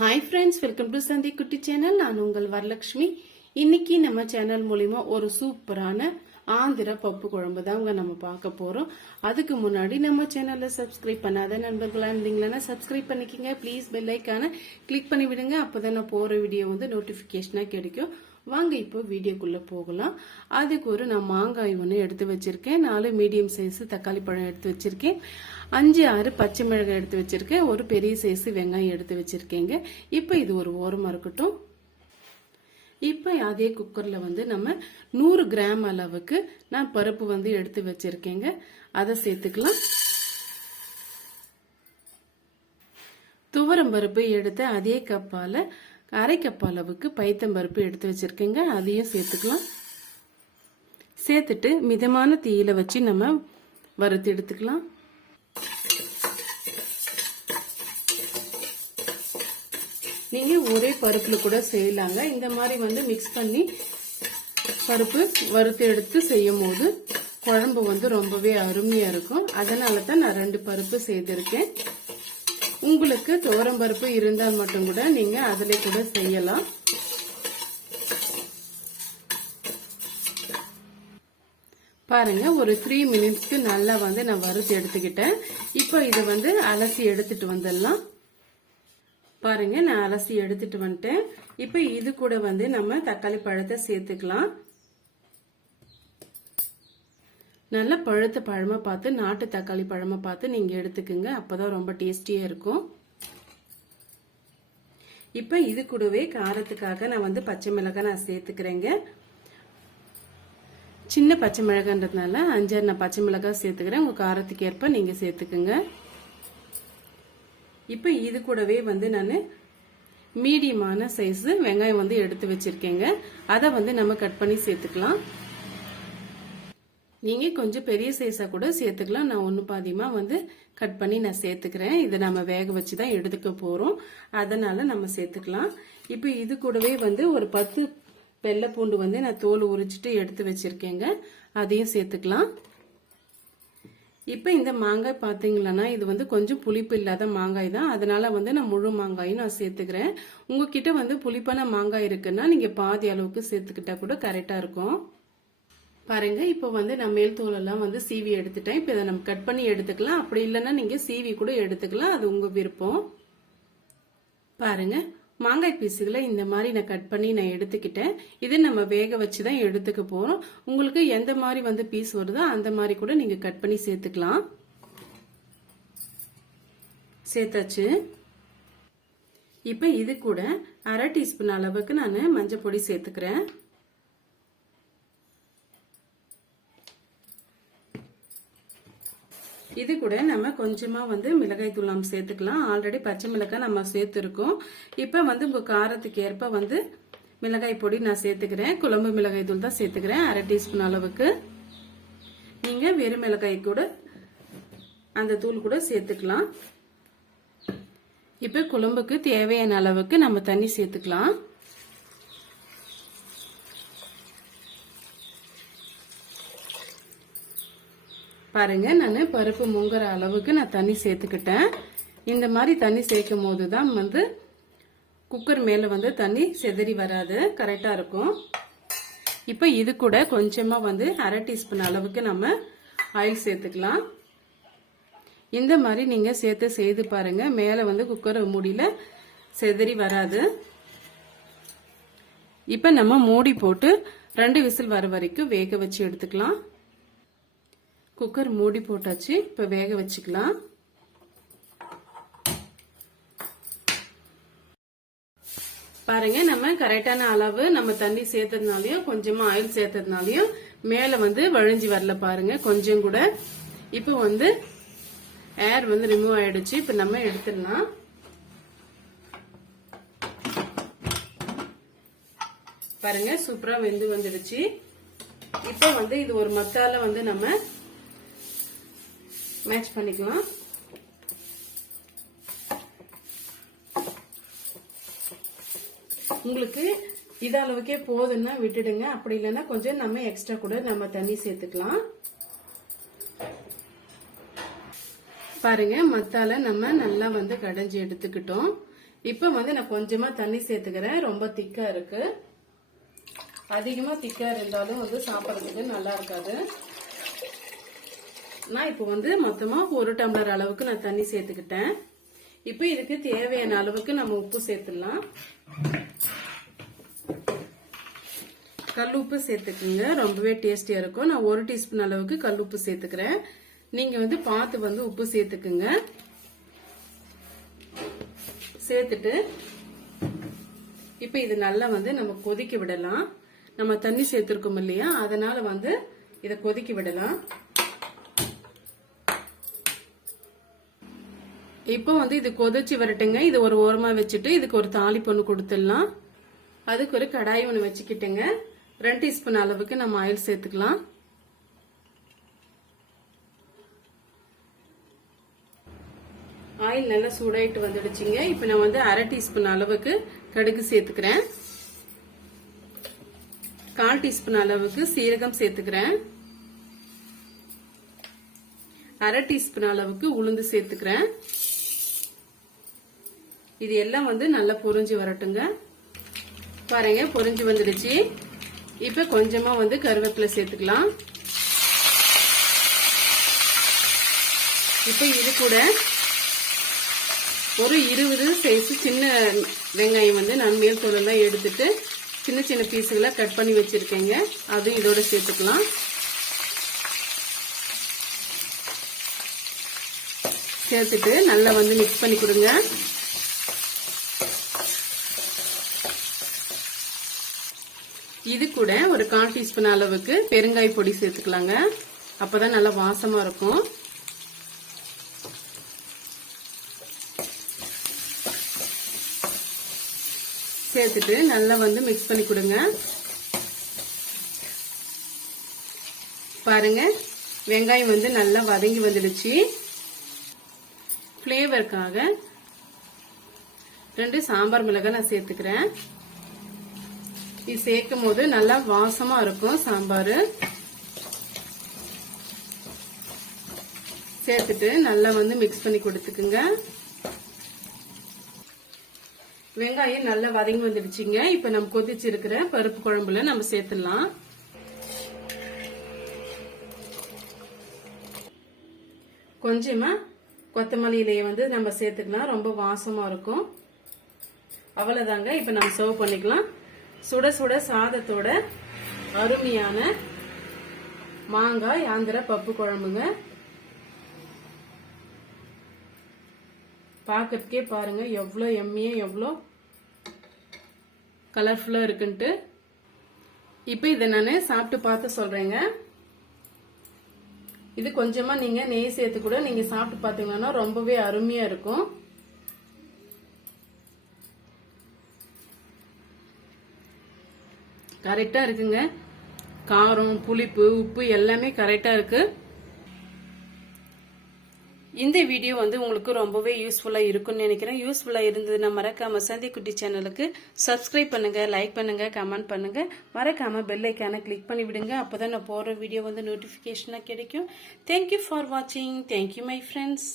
Hi friends welcome to சந்தி குட்டி channel நான் உங்கள் வரலட்சுமி. இன்னைக்கு நம்ம சேனல் மூலிமா ஒரு சூப்பரான ஆந்திர பப்பு குழம்பு தாங்க நம்ம பார்க்க போறோம். அதுக்கு முன்னாடி நம்ம சேனலை சப்ஸ்கிரைப் பண்ணாத நண்பர்களா இருந்தீங்களன்னா சப்ஸ்கிரைப் பண்ணிக்கங்க. ப்ளீஸ் பெல் ஐக்கான கிளிக் பண்ணி விடுங்க. அப்பதான் நான் போற வீடியோ வந்து நோட்டிபிகேஷனா கிடைக்கும். வாங்க இப்போ வீடியோக்குள்ள போகலாம். அதுக்கு ஒரு நான் மாங்காய் ஒன்று எடுத்து வச்சிருக்கேன். நாலு மீடியம் சைஸ் தக்காளி பழம் எடுத்து வச்சிருக்கேன். அஞ்சு ஆறு பச்சை மிளகாய் எடுத்து வச்சிருக்கேன். ஒரு பெரிய சைஸ் வெங்காயம் எடுத்து வச்சிருக்கேங்க. இப்போ இது ஒரு ஓரமாக இருக்கட்டும். இப்போ அதே குக்கரில் வந்து நம்ம நூறு கிராம் அளவுக்கு நான் பருப்பு வந்து எடுத்து வச்சிருக்கேங்க. அதை சேர்த்துக்கலாம். துவரம் பருப்பு எடுத்து அதே கப்பால் அரை கப் அளவுக்கு பைத்தம் பருப்பு எடுத்து வச்சுருக்கேங்க. அதையும் சேர்த்துக்கலாம். சேர்த்துட்டு மிதமான தீயில வச்சு நம்ம வறுத்து எடுத்துக்கலாம். நீங்கள் ஒரே பருப்பில் கூட செய்யலாங்க. இந்த மாதிரி வந்து மிக்ஸ் பண்ணி பருப்பு வறுத்து எடுத்து செய்யும் போது குழம்பு வந்து ரொம்பவே அருமையாக இருக்கும். அதனால தான் நான் ரெண்டு பருப்பு செய்திருக்கேன். உங்களுக்கு துவரம் பருப்பு இருந்தால் மட்டும் கூட நீங்கள் அதில் கூட செய்யலாம். பாருங்க ஒரு த்ரீ மினிட்ஸ்க்கு நல்லா வந்து நான் வறுத்து எடுத்துக்கிட்டேன். இப்போ இதை வந்து அலசி எடுத்துட்டு வந்துடலாம். பாருங்க நான் அலசி எடுத்துட்டு வந்துட்டேன். இப்போ இது கூட வந்து நம்ம தக்காளி பழத்தை சேர்த்துக்கலாம். நல்லா பழுத்த பழமாக பார்த்து நாட்டு தக்காளி பழமாக பார்த்து நீங்கள் எடுத்துக்கோங்க. அப்பதான் ரொம்ப டேஸ்டியாக இருக்கும். இப்போ இது கூடவே காரத்துக்காக நான் வந்து பச்சை மிளகாய் நான் சேர்த்துக்கிறேங்க. சின்ன பச்சை மிளகான்றதுனால அஞ்சாறு நான் பச்சை மிளகாய் சேர்த்துக்கிறேன். உங்கள் காரத்துக்கு ஏற்ப நீங்கள் சேர்த்துக்குங்க. இப்போ இது கூடவே வந்து நான் மீடியமான சைஸு வெங்காயம் வந்து எடுத்து வச்சுருக்கேங்க. அதை வந்து நம்ம கட் பண்ணி சேர்த்துக்கலாம். நீங்கள் கொஞ்சம் பெரிய சைஸாக கூட சேர்த்துக்கலாம். நான் ஒன்று பாதியமாக வந்து கட் பண்ணி நான் சேர்த்துக்கிறேன். இதை நம்ம வேக வச்சு தான் எடுத்துக்க போகிறோம் அதனால் நம்ம சேர்த்துக்கலாம். இப்போ இது கூடவே வந்து ஒரு பத்து வெள்ளை பூண்டு வந்து நான் தோல் உரிச்சிட்டு எடுத்து வச்சிருக்கேங்க. அதையும் சேர்த்துக்கலாம். இப்போ இந்த மாங்காய் பார்த்தீங்களன்னா இது வந்து கொஞ்சம் புளிப்பு இல்லாத மாங்காய் தான். அதனால வந்து நான் முழு மாங்காயும் நான் சேர்த்துக்கிறேன். உங்ககிட்ட வந்து புளிப்பான மாங்காய் இருக்குன்னா நீங்கள் பாதி அளவுக்கு சேர்த்துக்கிட்டா கூட கரெக்டாக இருக்கும். பாருங்க இப்போ வந்து நான் மேல் தோலெல்லாம் வந்து சீவி எடுத்துட்டேன். இப்போ இதை நம்ம கட் பண்ணி எடுத்துக்கலாம். அப்படி இல்லைன்னா நீங்கள் சீவி கூட எடுத்துக்கலாம். அது உங்கள் விருப்பம். பாருங்கள் மாங்காய் பீஸுகளை இந்த மாதிரி நான் கட் பண்ணி நான் எடுத்துக்கிட்டேன். இது நம்ம வேக வச்சு தான் எடுத்துக்க போகிறோம் உங்களுக்கு எந்த மாதிரி வந்து பீஸ் வருதோ அந்த மாதிரி கூட நீங்கள் கட் பண்ணி சேர்த்துக்கலாம். சேர்த்தாச்சு. இப்போ இது கூட அரை டீஸ்பூன் அளவுக்கு நான் மஞ்சள் பொடி சேர்த்துக்கிறேன். இது கூட நம்ம கொஞ்சமா வந்து மிளகாய் தூள் நம்ம சேர்த்துக்கலாம். ஆல்ரெடி பச்சை மிளகாய் நம்ம சேர்த்துருக்கோம். இப்போ வந்து உங்க காரத்துக்கு ஏற்ப வந்து மிளகாய் பொடி நான் சேர்த்துக்கிறேன். குழம்பு மிளகாய் தூள் தான் சேர்த்துக்கிறேன். அரை டீஸ்பூன் அளவுக்கு. நீங்க வெறும் மிளகாய் கூட அந்த தூள் கூட சேர்த்துக்கலாம். இப்போ குழம்புக்கு தேவையான அளவுக்கு நம்ம தண்ணி சேர்த்துக்கலாம். பாருங்க நான் பருப்பு முங்குற அளவுக்கு நான் தண்ணி சேர்த்துக்கிட்டேன். இந்த மாதிரி தண்ணி சேர்க்கும் போது தான் வந்து குக்கர் மேலே வந்து தண்ணி செதறி வராது கரெக்டாக இருக்கும். இப்போ இது கூட கொஞ்சமாக வந்து அரை டீஸ்பூன் அளவுக்கு நம்ம ஆயில் சேர்த்துக்கலாம். இந்த மாதிரி நீங்கள் சேர்த்து செய்து பாருங்கள் மேலே வந்து குக்கர் மூடியில் செதறி வராது. இப்போ நம்ம மூடி போட்டு ரெண்டு விசில் வர வரைக்கும் வேக வச்சு எடுத்துக்கலாம். குக்கர் மூடி போட்டாச்சு. இப்போ வேக வச்சுக்கலாம். பாருங்க நம்ம கரெக்டான அளவு நம்ம தண்ணி சேர்த்ததுனாலயும் கொஞ்சமா ஆயில் சேர்த்ததுனாலயும் மேல வந்து வழிஞ்சு வரல பாருங்க கொஞ்சம் கூட. இப்போ வந்து ஏர் வந்து ரிமூவ் ஆயிடுச்சு. இப்ப நம்ம எடுத்துடலாம். பாருங்க சூப்பரா வெந்து வந்துடுச்சு. இப்போ வந்து இது ஒரு மத்தால வந்து நம்ம மேட்ச் பண்ணிக்கலாம். உங்களுக்கு இது அளவுக்கே போதுன்னா விட்டுடுங்க. அப்படி இல்லைன்னா கொஞ்சம் நம்ம எக்ஸ்ட்ரா கூட நம்ம தண்ணி சேர்த்துக்கலாம். பாருங்க மத்தால நம்ம நல்லா வந்து கடைஞ்சி எடுத்துக்கிட்டோம். இப்போ வந்து நான் கொஞ்சமா தண்ணி சேர்த்துக்கிறேன். ரொம்ப திக்கா இருக்கு. அதிகமா திக்கா இருந்தாலும் வந்து சாப்பிட்றதுக்கு நல்லா இருக்காது. நான் இப்போ வந்து மொத்தமாக ஒரு டம்ளர் அளவுக்கு நான் தண்ணி சேர்த்துக்கிட்டேன். இப்போ இதுக்கு தேவையான அளவுக்கு நம்ம உப்பு சேர்த்துடலாம். கல் உப்பு சேர்த்துக்குங்க. ரொம்பவே டேஸ்டியாக இருக்கும். நான் ஒரு டீஸ்பூன் அளவுக்கு கல் உப்பு சேர்த்துக்கிறேன். நீங்கள் வந்து பார்த்து வந்து உப்பு சேர்த்துக்குங்க. சேர்த்துட்டு இப்போ இது நல்லா வந்து நம்ம கொதிக்க விடலாம். நம்ம தண்ணி சேர்த்துருக்கோம் இல்லையா? அதனால வந்து இதை கொதிக்க விடலாம். இப்போ வந்து இது கொதிச்சு வரட்டுங்க. இது ஒரு ஓரமாக வச்சுட்டு இதுக்கு ஒரு தாளிப்பு ஒன்று கொடுத்துடலாம். அதுக்கு ஒரு கடாய் ஒன்று வச்சுக்கிட்டுங்க. ரெண்டு டீஸ்பூன் அளவுக்கு நம்ம ஆயில் சேர்த்துக்கலாம். ஆயில் நல்லா சூடாயிட்டு வந்துடுச்சுங்க. இப்போ நான் வந்து அரை டீஸ்பூன் அளவுக்கு கடுகு சேர்த்துக்கிறேன். கால் டீஸ்பூன் அளவுக்கு சீரகம் சேர்த்துக்கிறேன். அரை டீஸ்பூன் அளவுக்கு உளுந்து சேர்த்துக்கிறேன். இது எல்லாம் வந்து நல்லா பொறிஞ்சு வரட்டுங்க. பாருங்க பொறிஞ்சு வந்துடுச்சு. இப்ப கொஞ்சமா வந்து கருவேப்பிலை சேர்த்துக்கலாம். இப்ப இது கூட ஒரு இருபது சைஸ் சின்ன வெங்காயம் வந்து நான் மேல் தோலெல்லாம் எடுத்துட்டு சின்ன சின்ன பீஸுகளை கட் பண்ணி வச்சிருக்கேங்க. அதுவும் இதோட சேர்த்துக்கலாம். சேர்த்துட்டு நல்லா வந்து மிக்ஸ் பண்ணி கொடுங்க. இது கூட ஒரு கால் டீஸ்பூன் அளவுக்கு பெருங்காய பொடி சேர்த்துக்கலாங்க. அப்பதான் நல்லா வாசமா இருக்கும். சேர்த்துட்டு நல்லா வந்து மிக்ஸ் பண்ணி கொடுங்க. பாருங்க வெங்காயம் வந்து நல்லா வதங்கி வந்துடுச்சு. ஃப்ளேவருக்காக ரெண்டு சாம்பார் மிளகாய் நான் சேர்த்துக்கிறேன். இது சேர்க்கும் போது நல்லா வாசமா இருக்கும் சாம்பார். சேர்த்துட்டு நல்லா வந்து மிக்ஸ் பண்ணி கொடுத்துக்குங்க. வெங்காயம் நல்லா வதங்கி வந்துடுச்சுங்க. இப்ப நம்ம கொதிச்சிருக்கிற பருப்பு குழம்புல நம்ம சேர்த்துடலாம். கொஞ்சமா கொத்தமல்லி இலையை வந்து நம்ம சேர்த்துக்கலாம் ரொம்ப வாசமா இருக்கும். அவ்வளவுதாங்க. இப்ப நம்ம சர்வ் பண்ணிக்கலாம். சுட சுட சாதத்தோட அருமையான மாங்காய் ஆந்திர பப்பு குழம்புங்க. பார்க்கறதுக்கே பாருங்க எவ்வளோ எம்மியே எவ்வளோ கலர்ஃபுல்லாக இருக்குன்ட்டு. இப்போ இதை நான் சாப்பிட்டு பார்த்து சொல்கிறேங்க இது கொஞ்சமாக நீங்கள் நெய் சேர்த்து கூட நீங்கள் சாப்பிட்டு பார்த்தீங்கன்னா ரொம்பவே அருமையாக இருக்கும். கரெக்டாக இருக்குங்க. காரம் புளிப்பு உப்பு எல்லாமே கரெக்டாக இருக்கு. இந்த வீடியோ வந்து உங்களுக்கு ரொம்பவே யூஸ்ஃபுல்லாக இருக்கும்னு நினைக்கிறேன். யூஸ்ஃபுல்லாக இருந்ததுன்னா மறக்காம சந்தி குட்டி சேனலுக்கு சப்ஸ்கிரைப் பண்ணுங்க லைக் பண்ணுங்க கமெண்ட் பண்ணுங்க. மறக்காம பெல் ஐக்கானை கிளிக் பண்ணி விடுங்க. அப்போதான் நான் போடுற வீடியோ வந்து நோட்டிஃபிகேஷனாக கிடைக்கும். தேங்க்யூ ஃபார் வாட்சிங் தேங்க்யூ மை ஃப்ரெண்ட்ஸ்